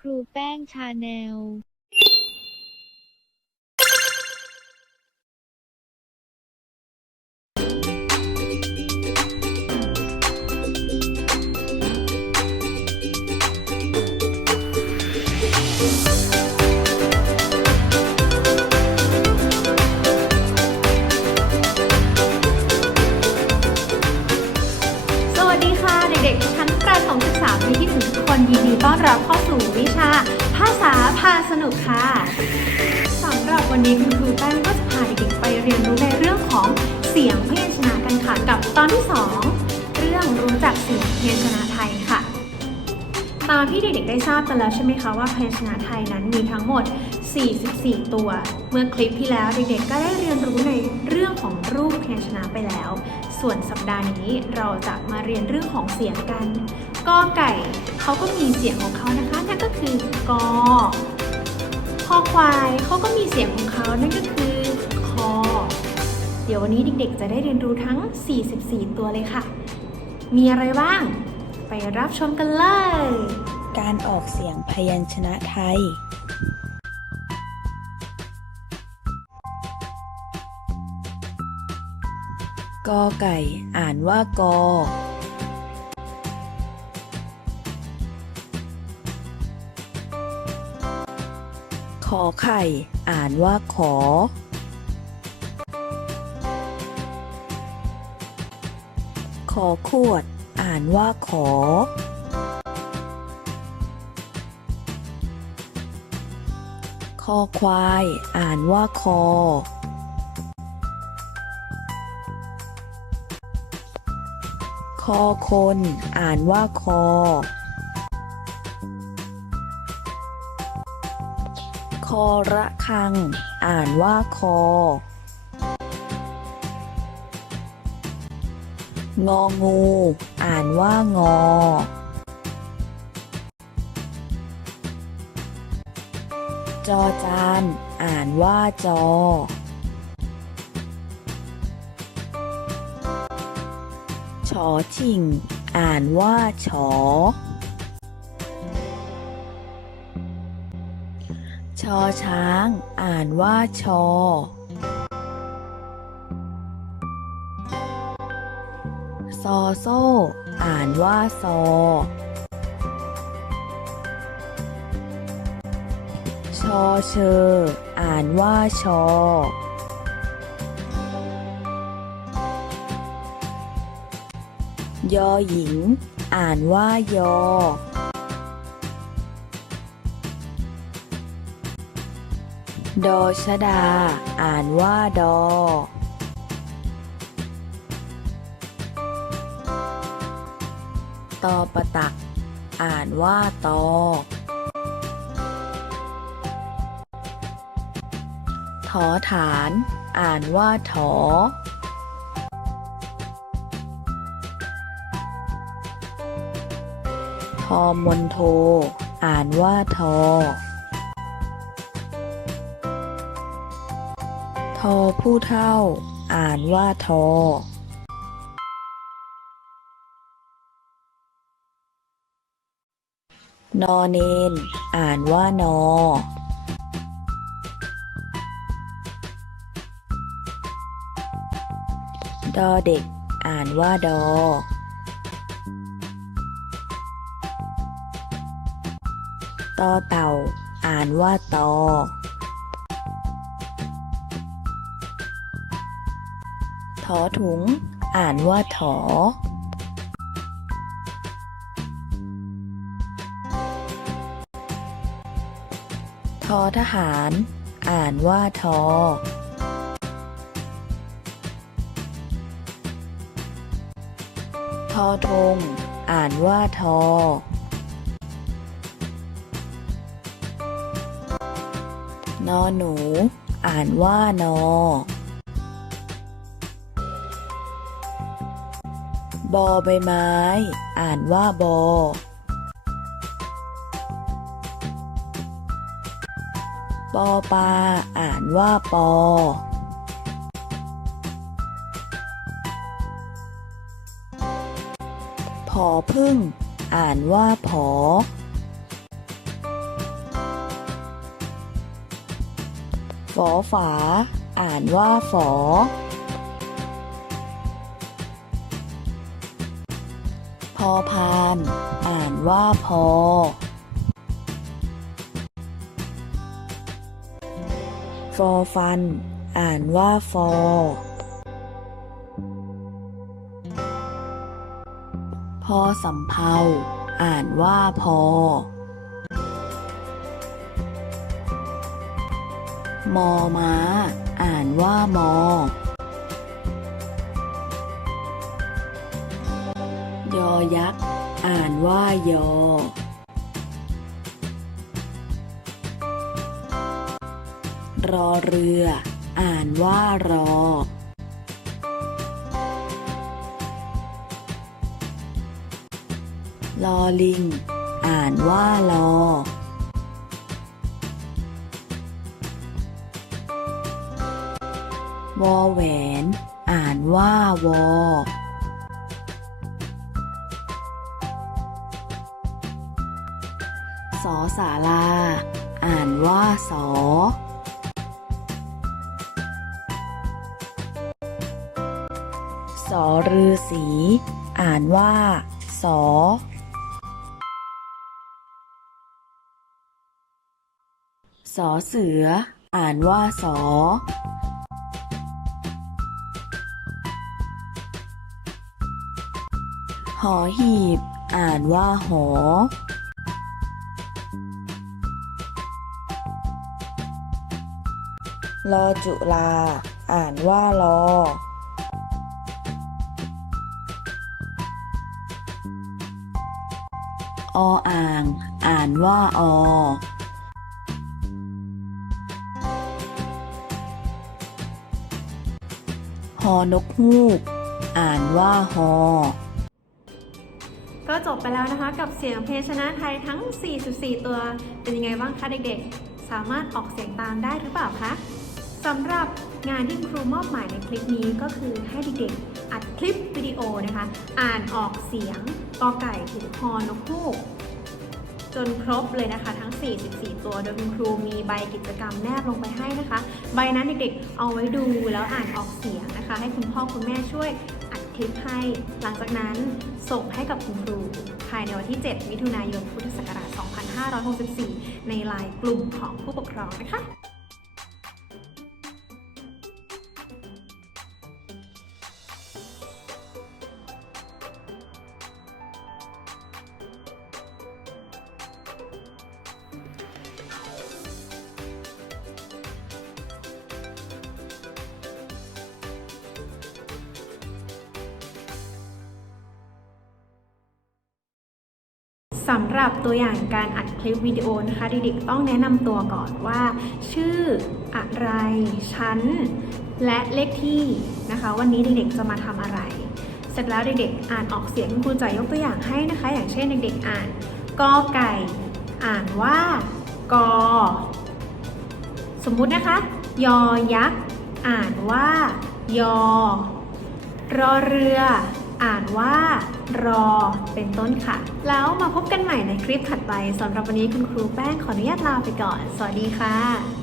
ครูแป้งชาแนล พาสนุกค่ะสำหรับวันนี้คุณครูแป้งก็จะพาเด็กๆไปเรียนรู้ในเรื่องของเสียงพยัญชนะกันค่ะกับตอนที่ 2 เรื่องรู้จักเสียงพยัญชนะไทยค่ะตามที่เด็กๆได้ทราบกันแล้วใช่ไหมคะว่าพยัญชนะไทยนั้นมีทั้งหมด 44 ตัว เมื่อคลิปที่แล้วเด็กๆก็ได้เรียนรู้ในเรื่องของรูปพยัญชนะไปแล้ว ส่วนสัปดาห์นี้เราจะมาเรียนเรื่องของเสียงกันกอไก่เขาก็มีเสียงของเขานะคะนั่นก็คือกอคอควายเขาก็มีเสียงของเขานั่นก็คือคอ เดี๋ยววันนี้เด็กๆ จะได้เรียนรู้ทั้ง 44 ตัวเลยค่ะ มีอะไรบ้าง ไปรับชมกันเลย การออกเสียงพยัญชนะไทย กอไก่ อ่านว่ากอ ขอไข่ อ่านว่าขอ ขอขวด อ่านว่าขอ คอควาย อ่านว่าคอ อคน อ่านว่าคอ คอระคัง อ่านว่าคององู อ่านว่างอ จอจาน อ่านว่าจอ อชิง อ่านว่าชอชอช้าง อ่านว่าชอ ซอโซ่ อ่านว่าซอ ชอเชอ อ่านว่าชอ ยอหญิง อ่านว่ายอ ดอชดา อ่านว่าดอ ตอประตัก อ่านว่าตอถอฐาน อ่านว่าถอ มนโท อ่านว่าทอ ทอผู้เท่า อ่านว่าทอนอเนน อ่านว่านอ ดอเด็ก อ่านว่าดอ ตอเต่า อ่านว่าตอถอถุง อ่านว่าถอทอทหาร อ่านว่าทอทอทง อ่านว่าทอ นอหนู อ่านว่านอบอใบไม้ อ่านว่าบอปอปลาอ่านว่าปอ ผอพึ่ง อ่านว่าผอ อฝา อ่านว่าฝอ พอพาน อ่านว่าพอ ฟอฟัน อ่านว่าฟอ พอสำเภาอ่านว่าพอ มอม้า อ่านว่ามอ ยอยักษ์ อ่านว่ายอ รอเรือ อ่านว่ารอ ลอลิง อ่านว่าลอ วอแหวน อ่านว่าวอ สอสาลาอ่านว่าสอ สอรือสี อ่านว่า สอสอเสือ อ่านว่าสอ หอหีบ อ่านว่าหอ ลอจุลา อ่านว่าลอ ออ่าง อ่านว่าอหอนกฮูก อ่านว่าฮอ ก็จบไปแล้วนะคะ กับเสียงเพลงชนะไทยทั้ง 44 ตัว เป็นยังไงบ้างคะเด็กๆ สามารถออกเสียงตามได้หรือเปล่าคะสำหรับงานที่ครูมอบหมายในคลิปนี้ก็คือให้เด็กๆ อัดคลิปวิดีโอนะคะ อ่านออกเสียงกอไก่ถึงฮอนกฮูกจนครบเลยนะคะทั้ง 44 ตัว โดยคุณครูมีใบกิจกรรมแนบลงไปให้นะคะ ใบนั้นเด็กๆ เอาไว้ดูแล้วอ่านออกเสียงนะคะ ให้คุณพ่อคุณแม่ช่วย ลิปให้ หลังจากนั้นส่งให้กับคุณครู ภายในวันที่ 7 มิถุนายน พุทธศักราช 2564 ในไลน์กลุ่มของผู้ปกครองนะคะ สำหรับตัวอย่างการอัดคลิปวิดีโอนะคะเด็กๆต้องแนะนำตัวก่อนว่า ชื่ออะไรชั้น และเลขที่นะคะ วันนี้เด็กๆจะมาทำอะไร เสร็จแล้วเด็กๆอ่านออกเสียงคุณครูจะยกตัวอย่างให้นะคะ อย่างเช่นเด็กๆอ่านกอไก่ อ่านว่ากอสมมุตินะคะ ยอยักษ์ อ่านว่า ยอ รอเรือ อ่านว่ารอเป็นต้นค่ะ แล้วมาพบกันใหม่ในคลิปถัดไปสำหรับวันนี้คุณครูแป้งขออนุญาตลาไปก่อน สวัสดีค่ะ